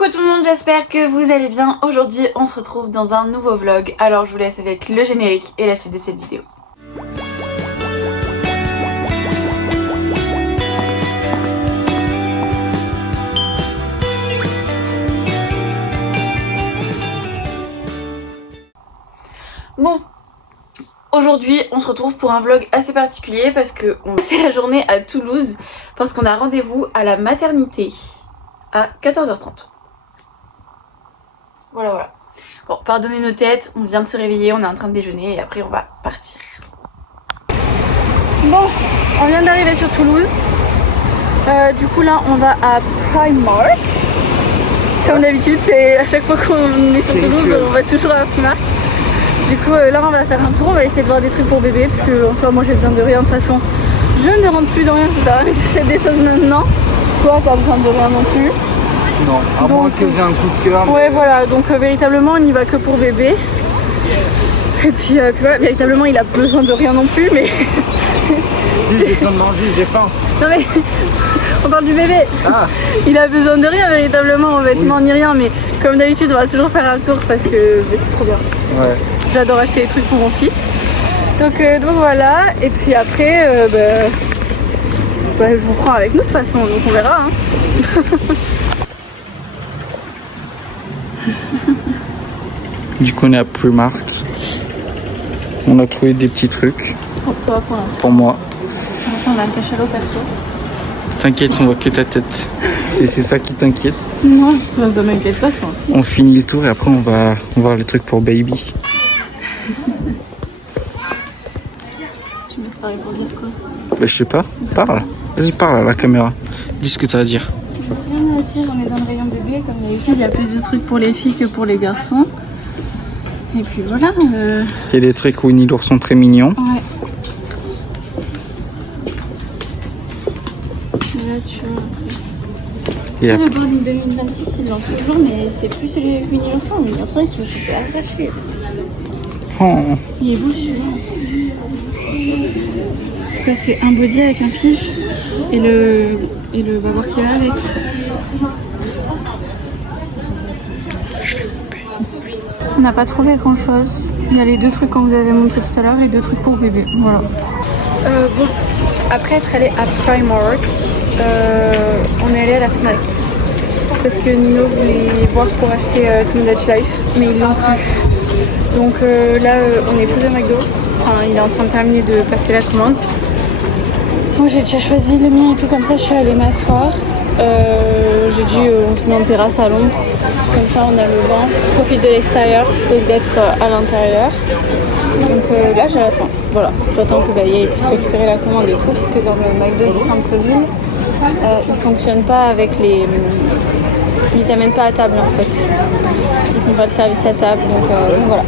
Coucou tout le monde, j'espère que vous allez bien. Aujourd'hui on se retrouve dans un nouveau vlog. Alors je vous laisse avec le générique et la suite de cette vidéo. Bon, aujourd'hui on se retrouve pour un vlog assez particulier parce que c'est la journée à Toulouse parce qu'on a rendez-vous à la maternité à 14h30. Voilà. Bon, pardonnez nos têtes, on vient de se réveiller, on est en train de déjeuner et après on va partir. Bon, on vient d'arriver sur Toulouse. Du coup là on va à Primark. Comme d'habitude, c'est à chaque fois qu'on est sur Toulouse, on va toujours à Primark. Du coup là on va faire un tour, on va essayer de voir des trucs pour bébé parce que en soi moi j'ai besoin de rien de toute façon. Je ne rentre plus dans rien, ça sert à rien que j'achète des choses maintenant. Toi t'as besoin de rien non plus. Non, à moins que j'ai un coup de cœur. Ouais voilà, donc véritablement on n'y va que pour bébé. Et puis voilà, véritablement il a besoin de rien non plus mais... Si j'ai besoin de manger, j'ai faim. Non mais on parle du bébé. Ah. Il a besoin de rien véritablement en vêtements ni rien, mais comme d'habitude on va toujours faire un tour parce que c'est trop bien. Ouais. J'adore acheter des trucs pour mon fils. Donc voilà, et puis après je vous prends avec nous de toute façon, donc on verra hein. Du coup on est à Primark. On a trouvé des petits trucs. Pour toi pour l'instant. Pour moi. On a un cachalot perso. T'inquiète, on voit que ta tête. C'est ça qui t'inquiète. Non, ça m'inquiète pas, je pense. On finit le tour et après on va voir les trucs pour baby. Tu me laisses parler pour dire quoi? Bah, je sais pas. Parle. Vas-y, parle à la caméra. Dis ce que t'as à dire. Rien à dire, on est dans le rayon bébé. Comme d'habitude, il y a plus de trucs pour les filles que pour les garçons. Et puis voilà. Il y a des trucs Winnie l'ourson très mignons. Ouais. Là, tu vois. Et Le boarding 2026, ils l'ont toujours, mais c'est plus celui avec Winnie l'ourson. Winnie l'ourson, ils se sont fait arracher. Oh. Il est beau celui-là. C'est quoi? C'est un body avec un pige et le bavard qui va avec. On n'a pas trouvé grand chose. Il y a les deux trucs qu'on vous avait montré tout à l'heure et deux trucs pour bébé. Voilà. Bon, après être allé à Primark, on est allé à la Fnac parce que Nino voulait voir pour acheter Tomodachi Life, mais ils l'ont plus. Donc là, on est posé au McDo. Enfin, il est en train de terminer de passer la commande. Moi, j'ai déjà choisi le mien et tout comme ça. Je suis allée m'asseoir. J'ai dit on se met en terrasse à l'ombre. Comme ça, on a le vent. On profite de l'extérieur plutôt que d'être à l'intérieur. Donc là, j'attends. Voilà, j'attends que Gaïa puisse récupérer la commande et tout, parce que dans le McDo du centre-ville, ils fonctionnent pas avec les. Ils amènent pas à table en fait. Ils font pas le service à table, donc voilà.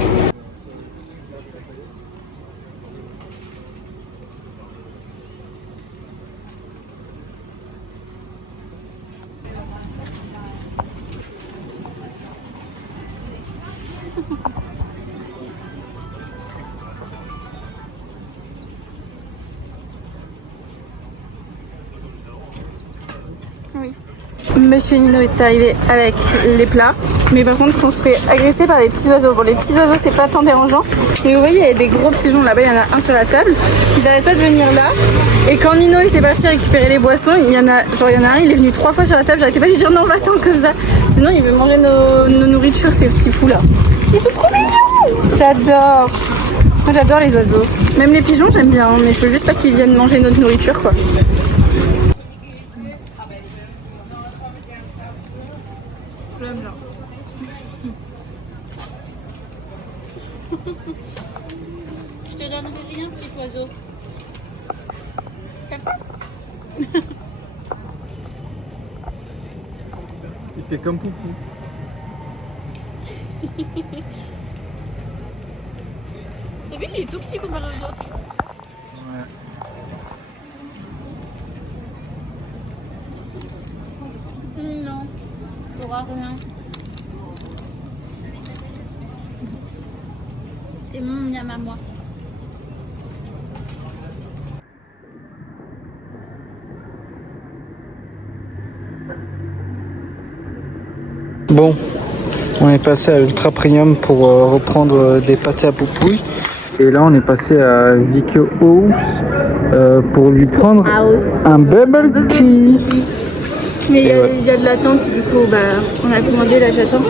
Oui. Monsieur Nino est arrivé avec les plats, mais par contre on se fait agresser par des petits oiseaux. Bon, les petits oiseaux c'est pas tant dérangeant, mais vous voyez il y a des gros pigeons là-bas, il y en a un sur la table, ils arrêtent pas de venir là. Et quand Nino était parti récupérer les boissons, il y en a un, il est venu 3 fois sur la table, j'arrêtais pas de lui dire non va-t'en comme ça, sinon il veut manger nos nourritures, ces petits fous là. Ils sont trop mignons. J'adore. Moi j'adore les oiseaux, même les pigeons j'aime bien, mais je veux juste pas qu'ils viennent manger notre nourriture quoi. Je te donnerai rien, petit oiseau. Il fait comme Poupou. T'as vu, il est tout petit comparé aux autres. Ouais. Non, t'auras rien. C'est mon miam à moi. Bon, on est passé à Ultra Premium pour reprendre des pâtés à poupouille. Et là, on est passé à Vicky House pour lui prendre un bubble tea. Mais il y a de l'attente, du coup, bah, on a commandé, là j'attends.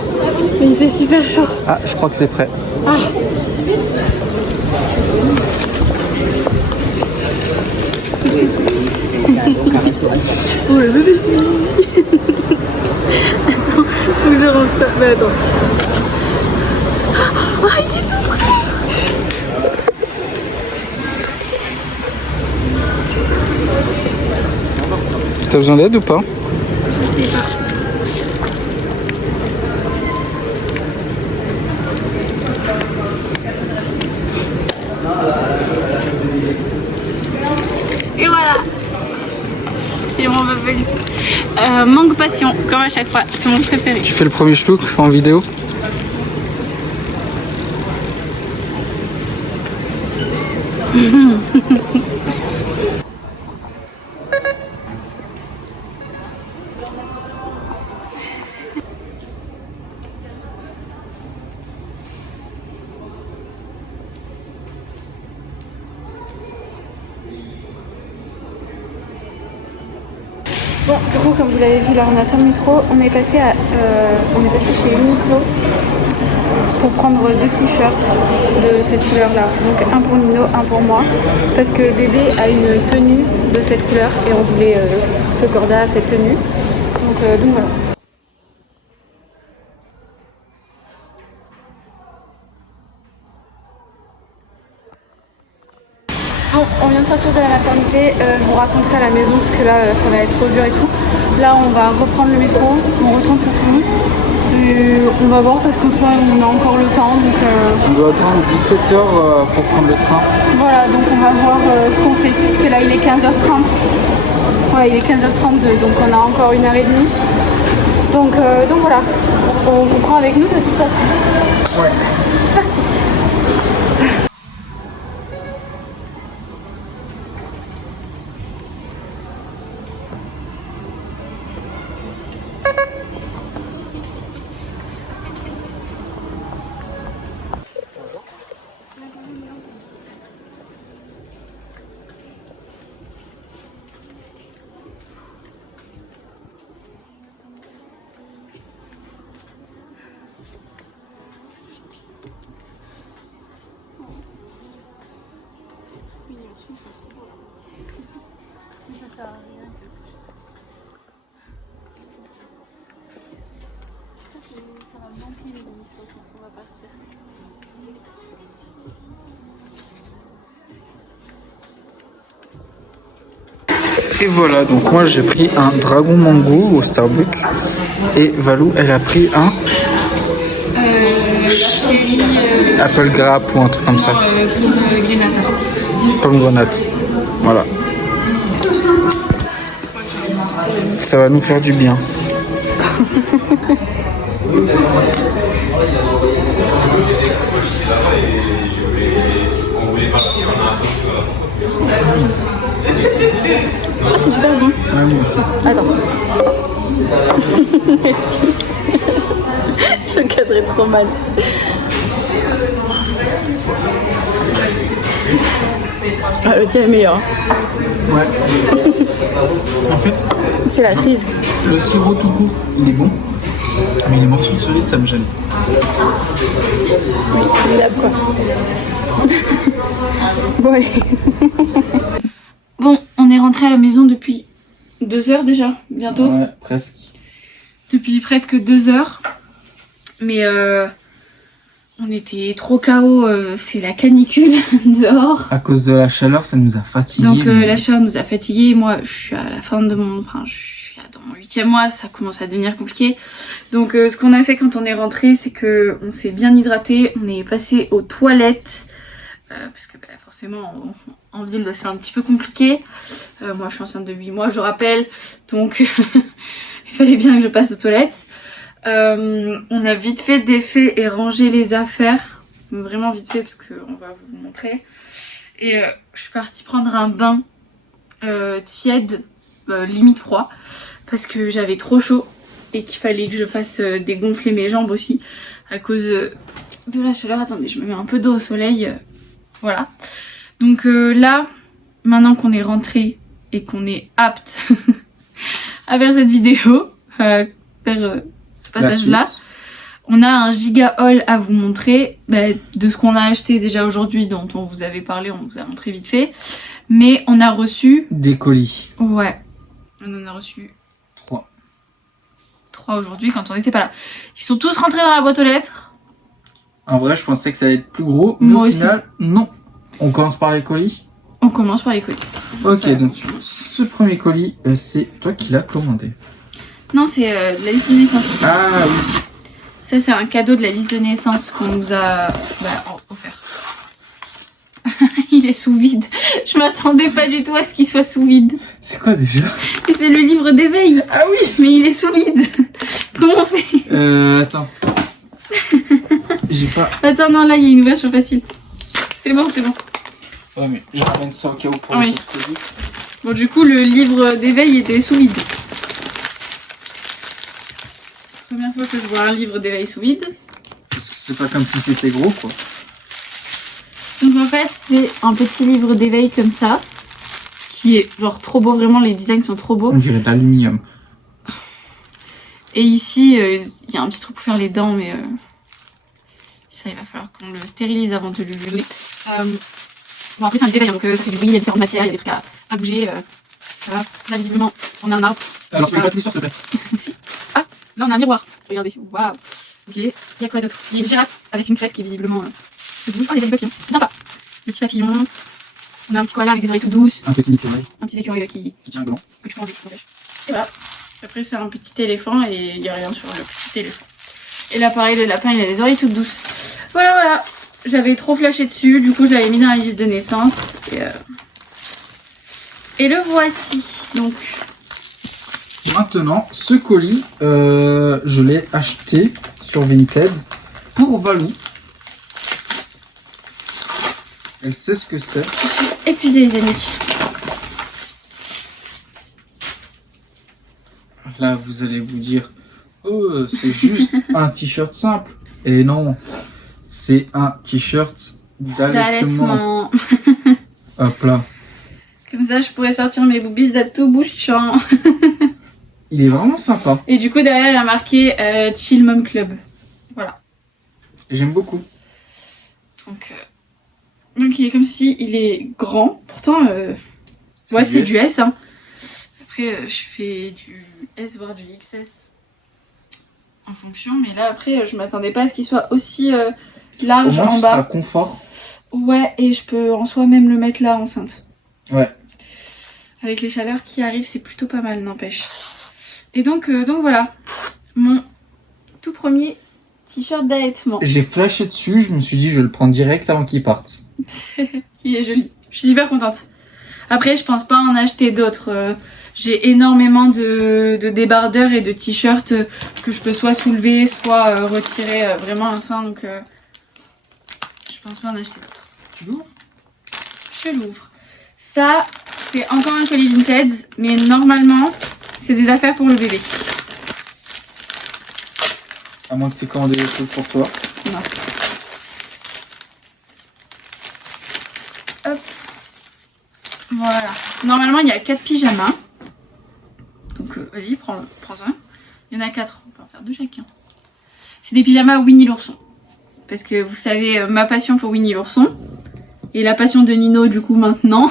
Mais il fait super chaud. Ah, je crois que c'est prêt. Ah. Oh le bébé. Attends, faut que je range ça. Mais attends. Ah, il est tout frais. T'as besoin d'aide ou pas? Je sais pas. Et voilà. C'est mon bubble. Manque passion, comme à chaque fois. C'est mon préféré. Tu fais le premier schluck en vidéo? Bon, du coup, comme vous l'avez vu, là on attend le métro. On est passé chez Uniqlo pour prendre 2 t-shirts de cette couleur-là. Donc un pour Nino, un pour moi, parce que bébé a une tenue de cette couleur et on voulait se corder à cette tenue. Donc voilà. Bon, on vient de sortir de la maternité, je vous raconterai à la maison parce que là ça va être trop dur et tout. Là on va reprendre le métro, on retourne sur Toulouse et on va voir parce qu'en soi on a encore le temps. Donc, On doit attendre 17h pour prendre le train. voilà, donc on va voir ce qu'on fait puisque là il est 15h30. Ouais, il est 15h32 donc on a encore 1h30. Donc voilà, on vous prend avec nous de toute façon. Ouais. C'est parti. Et voilà, donc moi j'ai pris un dragon mango au Starbucks et Valou elle a pris un apple grappe ou un truc comme ça. Pomme grenade. Voilà. Ça va nous faire du bien. Ah, c'est super bon. Ouais, moi aussi. Attends. Merci. Je le cadrais trop mal. Ah, le tien est meilleur. Ouais. En fait, C'est la cerise. le sirop tout court, il est bon. Mais les morceaux de cerise, ça me gêne. Oui, évidemment quoi. Bon allez. Bon, on est rentré à la maison depuis 2 heures déjà, bientôt. Ouais, presque. Depuis presque 2 heures. Mais on était trop KO, c'est la canicule dehors. À cause de la chaleur, ça nous a fatigués. Donc la chaleur nous a fatigués. Moi, je suis à la fin de mon... Enfin, je suis dans mon 8e mois, ça commence à devenir compliqué. Donc ce qu'on a fait quand on est rentré, c'est que on s'est bien hydraté. On est passé aux toilettes. Parce que bah, forcément, en ville, c'est un petit peu compliqué. Moi, je suis enceinte de 8 mois, je rappelle. Donc, il fallait bien que je passe aux toilettes. On a vite fait défait et rangé les affaires. Vraiment vite fait parce qu'on va vous le montrer. Et je suis partie prendre un bain tiède, limite froid. Parce que j'avais trop chaud. et qu'il fallait que je fasse dégonfler mes jambes aussi à cause de la chaleur. Attendez, je me mets un peu d'eau au soleil. Voilà. Donc là, maintenant qu'on est rentré et qu'on est apte à faire cette vidéo, faire ce passage-là, on a un giga haul à vous montrer de ce qu'on a acheté déjà aujourd'hui, dont on vous avait parlé, on vous a montré vite fait. Mais on a reçu... Des colis. Ouais. On en a reçu 3 aujourd'hui quand on n'était pas là. Ils sont tous rentrés dans la boîte aux lettres. En vrai, je pensais que ça allait être plus gros, mais Moi au aussi. final, non. On commence par les colis. On commence par les colis. Ok, donc ce premier colis, c'est toi qui l'as commandé. Non, c'est de la liste de naissance. Ah oui. Ça, c'est un cadeau de la liste de naissance qu'on nous a offert. Il est sous vide. Je m'attendais pas du tout à ce qu'il soit sous vide. C'est quoi déjà? Et c'est le livre d'éveil. Ah oui. Mais il est sous vide. Comment on fait? Attends. J'ai pas... Attends, non, là, il y a une ouverture facile. C'est bon, c'est bon. Ouais, mais je ramène ça au cas où pour Oui. les autres colis. Bon, du coup, le livre d'éveil était sous vide. Première fois que je vois un livre d'éveil sous vide. Parce que c'est pas comme si c'était gros, quoi. Donc en fait, c'est un petit livre d'éveil comme ça, qui est genre trop beau, vraiment les designs sont trop beaux. On dirait de l'aluminium. Et ici, il y a un petit truc pour faire les dents, mais ça, il va falloir qu'on le stérilise avant de le donner. Bon, après, c'est un livre d'éveil, donc ça fait du bruit, il y a différentes matières, il y a des trucs à bouger. Ça va. Là, visiblement, on a un arbre. Alors, tu peux pas tout l'histoire, s'il te plaît. Si. Ah, là, on a un miroir. Regardez. Waouh. Ok. Il y a quoi d'autre? Il y a une girafe avec une crête qui est visiblement se bouge. Oh, les papillons. C'est sympa. Le petit papillon. On a un petit koala avec des oreilles toutes douces. Un petit écureuil. Un petit écureuil qui Qui tient un gland. que tu peux enlever. Et voilà. Après, c'est un petit éléphant et il n'y a rien sur le petit éléphant. Et là, pareil, le lapin, il a les oreilles toutes douces. Voilà, voilà. J'avais trop flashé dessus. Du coup, je l'avais mis dans la liste de naissance. Et le voici. Donc, Maintenant, ce colis, je l'ai acheté sur Vinted pour Valou. Elle sait ce que c'est. épuisé, les amis. Là, vous allez vous dire, oh, c'est juste un t-shirt simple. Et non, c'est un t-shirt d'allaitement. Hop là. Comme ça, je pourrais sortir mes boobies à tout bouchant. Il est vraiment sympa. Et du coup, derrière, il y a marqué Chill Mom Club. Voilà. Et j'aime beaucoup. Donc, il est comme ceci. Il est grand. Pourtant, ouais, c'est du S. Hein. Après, je fais du S, voire du XS. En fonction. Mais là, après, je m'attendais pas à ce qu'il soit aussi large Au moins, en tu bas. seras confort. Ouais, et je peux en soi même le mettre là, enceinte. Ouais. Avec les chaleurs qui arrivent, c'est plutôt pas mal, n'empêche. Et donc voilà, mon tout premier t-shirt d'allaitement. J'ai flashé dessus, je me suis dit, je vais le prendre direct avant qu'il parte. Il est joli. Je suis super contente. Après, je pense pas en acheter d'autres. J'ai énormément de débardeurs et de t-shirts que je peux soit soulever, soit retirer vraiment un sein. Donc, je pense pas en acheter d'autres. Tu l'ouvres? Je l'ouvre. Ça, c'est encore un colis Vinted, mais normalement, c'est des affaires pour le bébé. À moins que tu aies commandé des trucs pour toi. Non. Hop. Voilà. Normalement, il y a 4 pyjamas. Donc, vas-y, prends-en un. Il y en a 4. On peut en faire 2 chacun. C'est des pyjamas Winnie l'ourson. Parce que vous savez, ma passion pour Winnie l'ourson. Et la passion de Nino, du coup, maintenant.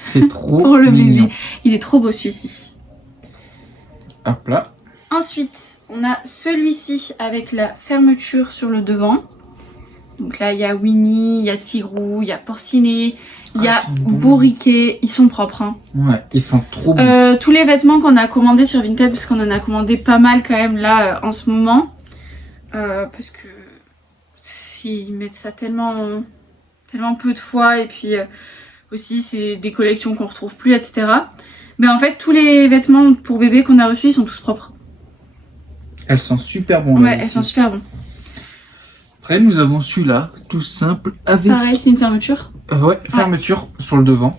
C'est trop pour le mignon. bébé. Il est trop beau, celui-ci. Hop là. Ensuite, on a celui-ci avec la fermeture sur le devant. Donc là, il y a Winnie, il y a Tigrou, il y a Porcinet, il y a Bourriquet. Ils sont propres. Hein. Ouais, ils sont trop beaux. Tous les vêtements qu'on a commandés sur Vinted, parce qu'on en a commandé pas mal quand même là en ce moment. Parce que s'ils mettent ça tellement peu de fois, et puis aussi c'est des collections qu'on retrouve plus, etc. Mais en fait, tous les vêtements pour bébé qu'on a reçus, ils sont tous propres. Elles sont super bonnes. Ouais, elles sont super bonnes. Après, nous avons celui-là, tout simple, avec... Pareil, c'est une fermeture. Ouais, fermeture sur le devant.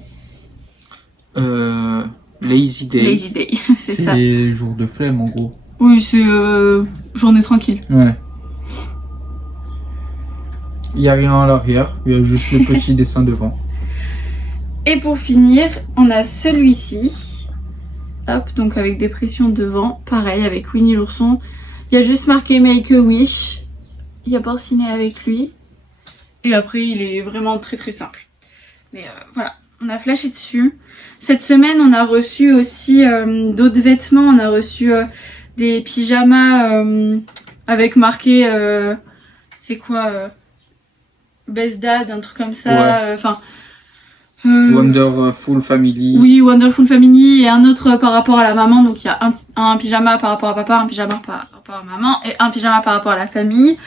Lazy Day. Lazy Day, c'est ça. C'est jour de flemme, en gros. Oui, c'est journée tranquille. Ouais. Il n'y a rien à l'arrière, il y a juste le petit dessin devant. Et pour finir, on a celui-ci. Hop, donc avec des pressions devant. Pareil, avec Winnie l'ourson. Il y a juste marqué Make a Wish. Il n'y a pas de ciné avec lui. Et après, il est vraiment très très simple. Mais voilà, on a flashé dessus. Cette semaine, on a reçu aussi d'autres vêtements. On a reçu des pyjamas avec marqué... c'est quoi Best Dad, un truc comme ça. Enfin... Wonderful Family. Oui, Wonderful Family. Et un autre par rapport à la maman. Donc il y a un pyjama par rapport à papa, un pyjama par rapport à maman et un pyjama par rapport à la famille.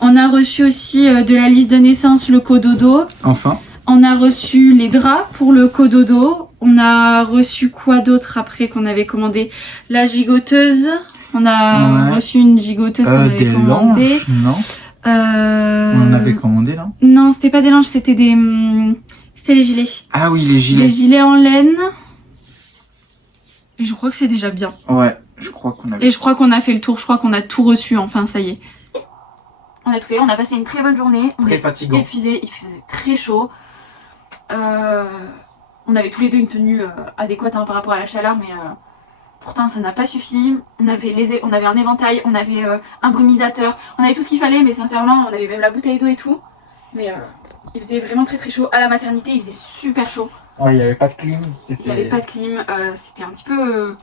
On a reçu aussi de la liste de naissance le cododo. Enfin. On a reçu les draps pour le cododo. On a reçu quoi d'autre après qu'on avait commandé? La gigoteuse. On a reçu une gigoteuse qu'on avait commandée. Non. On en avait commandé là? Non, c'était pas des langes, c'était des... C'était les gilets. Ah oui, les gilets. Les gilets en laine. Et je crois que c'est déjà bien. Ouais, je crois qu'on avait... Et je crois qu'on a fait le tour, je crois qu'on a tout reçu, enfin ça y est. On a tout fait, on a passé une très bonne journée. Très fatigant. Épuisé, il faisait très chaud. On avait tous les deux une tenue adéquate par rapport à la chaleur, mais pourtant ça n'a pas suffi. On avait un éventail, on avait un brumisateur, on avait tout ce qu'il fallait, mais sincèrement, on avait même la bouteille d'eau et tout. Mais il faisait vraiment très très chaud. À la maternité, il faisait super chaud. Ouais, il n'y avait pas de clim. Il n'y avait pas de clim, c'était un petit peu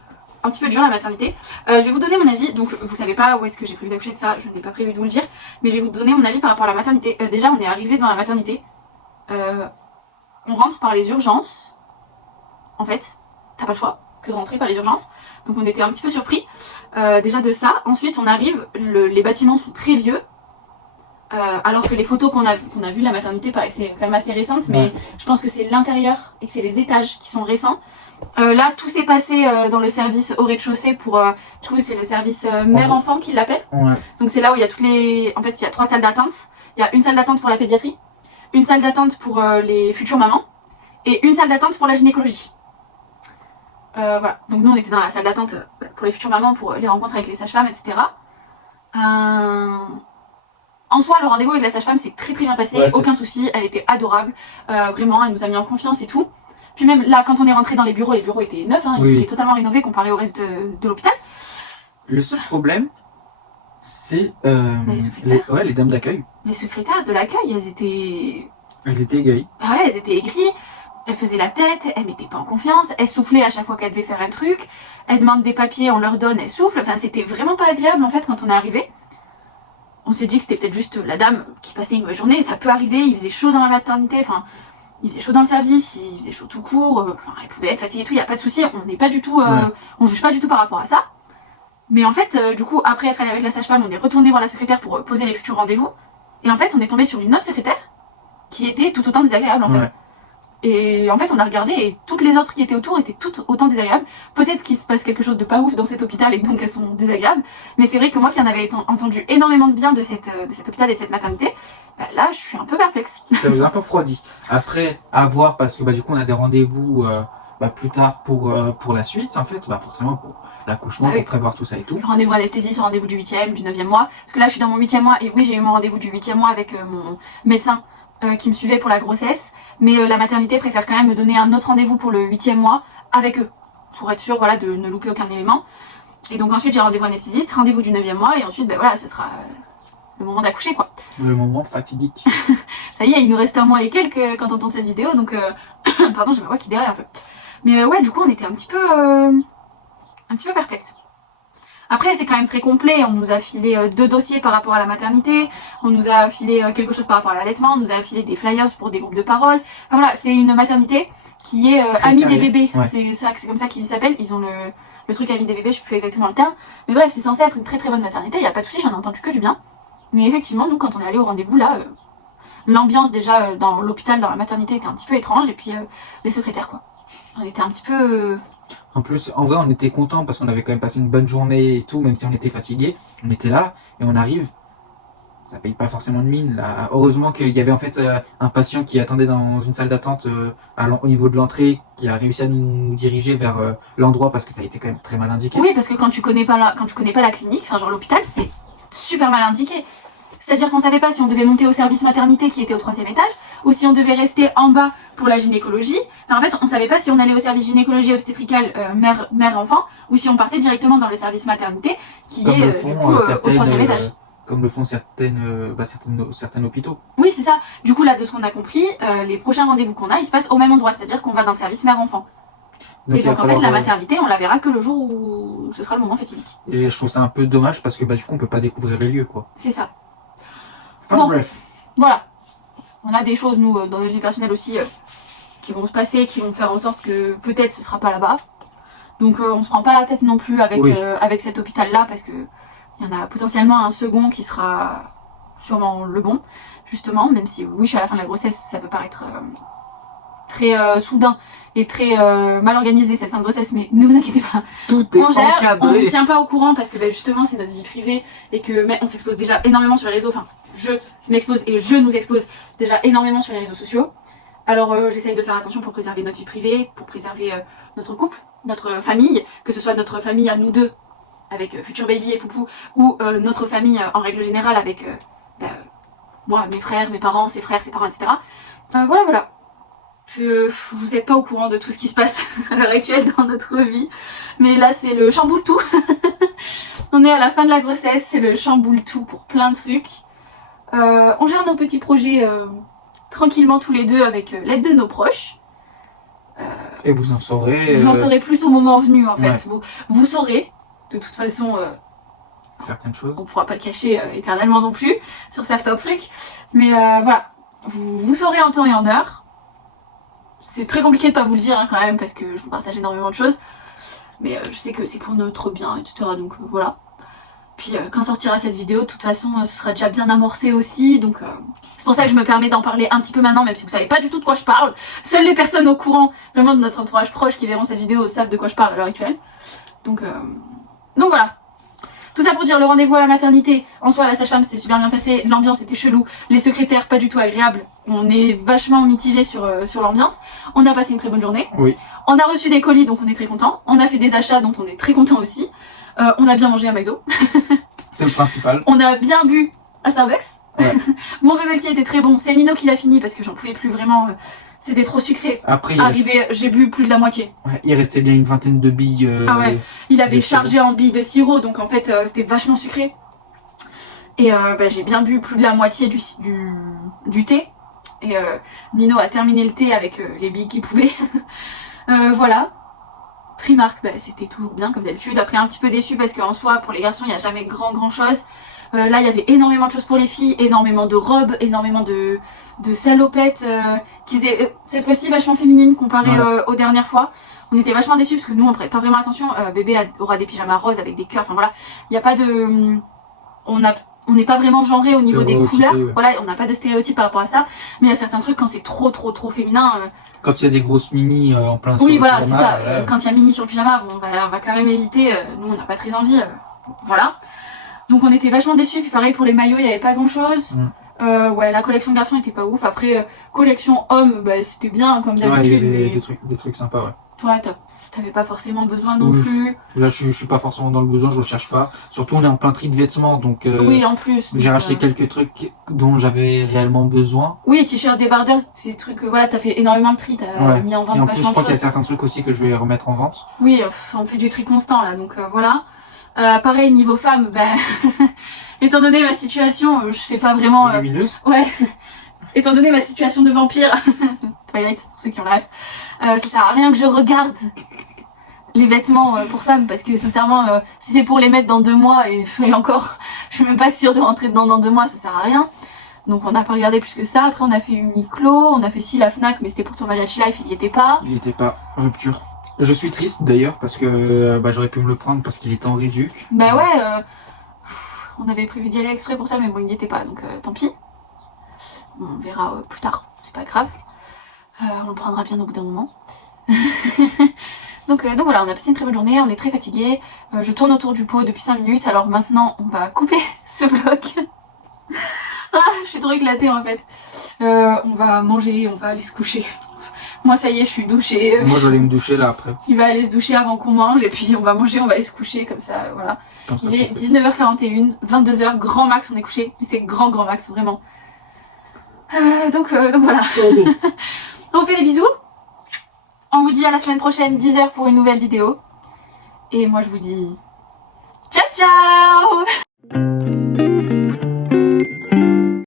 dur la maternité. Je vais vous donner mon avis, donc vous savez pas où est-ce que j'ai prévu d'accoucher de ça, je n'ai pas prévu de vous le dire, mais je vais vous donner mon avis par rapport à la maternité. Déjà on est arrivé dans la maternité, on rentre par les urgences, en fait, t'as pas le choix que de rentrer par les urgences, donc on était un petit peu surpris déjà de ça. Ensuite on arrive, les bâtiments sont très vieux, alors que les photos qu'on a vues de la maternité paraissaient quand même assez récentes, mais je pense que c'est l'intérieur et que c'est les étages qui sont récents. Là, tout s'est passé dans le service au rez-de-chaussée pour... du coup, c'est le service mère-enfant qui l'appelle. Ouais. Donc c'est là où il y a toutes les... En fait, il y a 3 salles d'attente. Il y a une salle d'attente pour la pédiatrie, une salle d'attente pour les futures mamans et une salle d'attente pour la gynécologie. Voilà. Donc nous, on était dans la salle d'attente pour les futures mamans, pour les rencontres avec les sages-femmes, etc. En soi, le rendez-vous avec la sage-femme s'est très très bien passé, aucun souci, elle était adorable. Vraiment, elle nous a mis en confiance et tout. Puis même là, quand on est rentré dans les bureaux étaient neufs, hein, ils étaient totalement rénovés comparé au reste de l'hôpital. Le seul problème, c'est les dames d'accueil. Les secrétaires de l'accueil, elles étaient aigries. Ah ouais, elles étaient aigries, elles faisaient la tête, elles mettaient pas en confiance, elles soufflaient à chaque fois qu'elles devaient faire un truc, elles demandent des papiers, on leur donne, elles soufflent, enfin c'était vraiment pas agréable en fait quand on est arrivé. On s'est dit que c'était peut-être juste la dame qui passait une mauvaise journée, ça peut arriver, il faisait chaud dans la maternité, enfin... Il faisait chaud dans le service, il faisait chaud tout court, enfin, elle pouvait être fatiguée et tout, il n'y a pas de souci, on n'est pas du tout, on juge pas du tout par rapport à ça. Mais en fait, du coup, après être allé avec la sage-femme, on est retourné voir la secrétaire pour poser les futurs rendez-vous. Et en fait, on est tombé sur une autre secrétaire qui était tout autant désagréable en fait. Et en fait, on a regardé et toutes les autres qui étaient autour étaient toutes autant désagréables. Peut-être qu'il se passe quelque chose de pas ouf dans cet hôpital et donc elles sont désagréables. Mais c'est vrai que moi qui en avais entendu énormément de bien de cet hôpital et de cette maternité, bah là je suis un peu perplexe. Ça vous a un peu refroidi. Après, à voir parce que du coup on a des rendez-vous plus tard pour la suite en fait, forcément pour l'accouchement, pour prévoir tout ça et tout. Le rendez-vous anesthésie, c'est rendez-vous du 8e, du 9e mois. Parce que là je suis dans mon 8e mois et oui j'ai eu mon rendez-vous du 8e mois avec mon médecin qui me suivait pour la grossesse. Mais la maternité préfère quand même me donner un autre rendez-vous pour le 8e mois avec eux. Pour être sûr de ne louper aucun élément. Et donc ensuite j'ai rendez-vous anesthésiste, rendez-vous du 9e mois et ensuite ce sera le moment d'accoucher quoi. Le moment fatidique. Ça y est, il nous reste un mois et quelques quand on tourne cette vidéo donc pardon j'ai ma voix qui déraille un peu. Mais ouais du coup on était un petit peu perplexe. Après c'est quand même très complet, on nous a filé 2 dossiers par rapport à la maternité, on nous a filé quelque chose par rapport à l'allaitement, on nous a filé des flyers pour des groupes de parole. Enfin voilà, c'est une maternité qui est amie des bébés, c'est comme ça qu'ils s'appellent, ils ont le truc amie des bébés, je sais plus exactement le terme. Mais bref, c'est censé être une très très bonne maternité, il n'y a pas de souci, j'en ai entendu que du bien. Mais effectivement, nous quand on est allé au rendez-vous là, l'ambiance déjà dans l'hôpital, dans la maternité était un petit peu étrange et puis les secrétaires quoi. On était un petit peu... En plus, en vrai, on était contents parce qu'on avait quand même passé une bonne journée et tout, même si on était fatigué. On était là et on arrive. ça paye pas forcément de mine. Là. Heureusement qu'il y avait en fait un patient qui attendait dans une salle d'attente au niveau de l'entrée, qui a réussi à nous diriger vers l'endroit parce que ça a été quand même très mal indiqué. Oui, parce que quand tu connais pas la clinique, enfin genre l'hôpital, c'est super mal indiqué. C'est-à-dire qu'on savait pas si on devait monter au service maternité qui était au 3e étage, ou si on devait rester en bas pour la gynécologie. Enfin, en fait, on savait pas si on allait au service gynécologie obstétricale mère-enfant, ou si on partait directement dans le service maternité qui comme est le font, du coup, au 3e étage. Comme le font certains hôpitaux. Oui, c'est ça. Du coup, là, de ce qu'on a compris, les prochains rendez-vous qu'on a, ils se passent au même endroit, c'est-à-dire qu'on va dans le service mère-enfant. Et donc en fait, la maternité, on la verra que le jour où ce sera le moment fatidique. Et je trouve ça un peu dommage parce que du coup, on peut pas découvrir les lieux, quoi. C'est ça. Enfin bon, bref. Voilà. On a des choses, nous, dans notre vie personnelle aussi, qui vont se passer, qui vont faire en sorte que peut-être ce sera pas là-bas. Donc on se prend pas la tête non plus avec, avec cet hôpital-là, parce que il y en a potentiellement un second qui sera sûrement le bon, justement, même si oui, je suis à la fin de la grossesse, ça peut paraître très soudain et très mal organisé cette fin de grossesse, mais ne vous inquiétez pas, tout est encadré. On ne encadré. tient pas au courant parce que justement c'est notre vie privée et que on s'expose déjà énormément sur les réseaux, enfin je m'expose et je nous expose déjà énormément sur les réseaux sociaux. Alors j'essaye de faire attention pour préserver notre vie privée, pour préserver notre couple, notre famille, que ce soit notre famille à nous deux avec Future Baby et Poupou, ou notre famille en règle générale avec moi, mes frères, mes parents, ses frères, ses parents, etc. Voilà. Vous n'êtes pas au courant de tout ce qui se passe à l'heure actuelle dans notre vie, mais là c'est le chamboule tout. On est à la fin de la grossesse, c'est le chamboule tout pour plein de trucs. On gère nos petits projets tranquillement tous les deux avec l'aide de nos proches. Et vous en saurez. Vous en saurez plus au moment venu en fait. Ouais. Vous saurez, de toute façon, certaines choses. on pourra pas le cacher éternellement non plus sur certains trucs. Mais voilà, vous saurez en temps et en heure. C'est très compliqué de pas vous le dire quand même parce que je vous partage énormément de choses. Mais je sais que c'est pour notre bien, etc. Donc voilà. Puis quand sortira cette vidéo, de toute façon, ce sera déjà bien amorcé aussi. Donc c'est pour ça que je me permets d'en parler un petit peu maintenant, même si vous savez pas du tout de quoi je parle. Seules les personnes au courant, vraiment de notre entourage proche qui verront cette vidéo, savent de quoi je parle à l'heure actuelle. Donc voilà. Tout ça pour dire le rendez-vous à la maternité. En soi, la sage-femme s'est super bien passé. L'ambiance était chelou. Les secrétaires, pas du tout agréables. On est vachement mitigé sur l'ambiance. On a passé une très bonne journée. Oui. On a reçu des colis, donc on est très content. On a fait des achats, dont on est très content aussi. On a bien mangé à McDo. C'est le principal. On a bien bu à Starbucks. Ouais. Mon bubble tea était très bon. C'est Nino qui l'a fini parce que j'en pouvais plus vraiment. C'était trop sucré. Après, j'ai bu plus de la moitié. Ouais, il restait bien une vingtaine de billes. Ah ouais. Il avait chargé en billes de sirop, donc en fait c'était vachement sucré. Et j'ai bien bu plus de la moitié du thé. Et Nino a terminé le thé avec les billes qu'il pouvait. Voilà. Primark, c'était toujours bien comme d'habitude. Après un petit peu déçu parce qu'en soi pour les garçons il n'y a jamais grand chose. Là il y avait énormément de choses pour les filles, énormément de robes, énormément de salopettes qui étaient cette fois-ci vachement féminines comparé aux dernières fois. On était vachement déçus parce que nous on prête pas vraiment attention. Bébé aura des pyjamas roses avec des cœurs, enfin voilà. Il n'y a pas de... On n'est pas vraiment genré au niveau des couleurs. Ouais. Voilà, on n'a pas de stéréotypes par rapport à ça. Mais il y a certains trucs quand c'est trop féminin. Quand il y a des grosses mini en plein oui, voilà, c'est ça. Quand il y a mini sur le pyjama, bon, on va quand même éviter. Nous on n'a pas très envie. Voilà. Donc on était vachement déçus. Puis pareil pour les maillots, il n'y avait pas grand chose. Ouais, la collection garçon était pas ouf. Après, collection homme, c'était bien comme d'habitude. Ouais, mais... des trucs sympas, ouais. Toi, t'avais pas forcément besoin non plus. Là, je suis pas forcément dans le besoin, je le cherche pas. Surtout, on est en plein tri de vêtements, donc. Oui, en plus. J'ai racheté quelques trucs dont j'avais réellement besoin. Oui, t-shirt débardeur, c'est des trucs, voilà, t'as fait énormément de tri, t'as mis en vente et en vachement plus, de je crois qu'il y a choses. certains trucs aussi que je vais remettre en vente. Oui, on fait du tri constant là, donc voilà. Pareil, niveau femme, étant donné ma situation, je fais pas vraiment... Lumineuse. Ouais. Étant donné ma situation de vampire, Twilight, pour ceux qui ont la ref, ça sert à rien que je regarde les vêtements pour femmes, parce que sincèrement, si c'est pour les mettre dans 2 mois, et encore, je suis même pas sûre de rentrer dedans dans 2 mois, ça sert à rien. Donc on n'a pas regardé plus que ça. Après on a fait Uniqlo, on a fait la Fnac, mais c'était pour ton Magic Life, il y était pas. Il était pas. Rupture. Je suis triste d'ailleurs, parce que j'aurais pu me le prendre parce qu'il était en réduc. Bah ouais, on avait prévu d'y aller exprès pour ça, mais bon, il n'y était pas, donc tant pis. On verra plus tard, c'est pas grave. On le prendra bien au bout d'un moment. donc voilà, on a passé une très bonne journée, on est très fatigués. Je tourne autour du pot depuis 5 minutes, alors maintenant on va couper ce vlog. Ah, je suis trop éclatée en fait. On va manger, on va aller se coucher. Moi ça y est, je suis douchée. Moi j'allais me doucher là après. Il va aller se doucher avant qu'on mange et puis on va manger, on va aller se coucher comme ça, voilà. Il est 19h41, 22h, grand max on est couché. Mais c'est grand max, vraiment. Donc voilà. On vous fait des bisous. On vous dit à la semaine prochaine, 10h pour une nouvelle vidéo. Et moi je vous dis ciao ciao.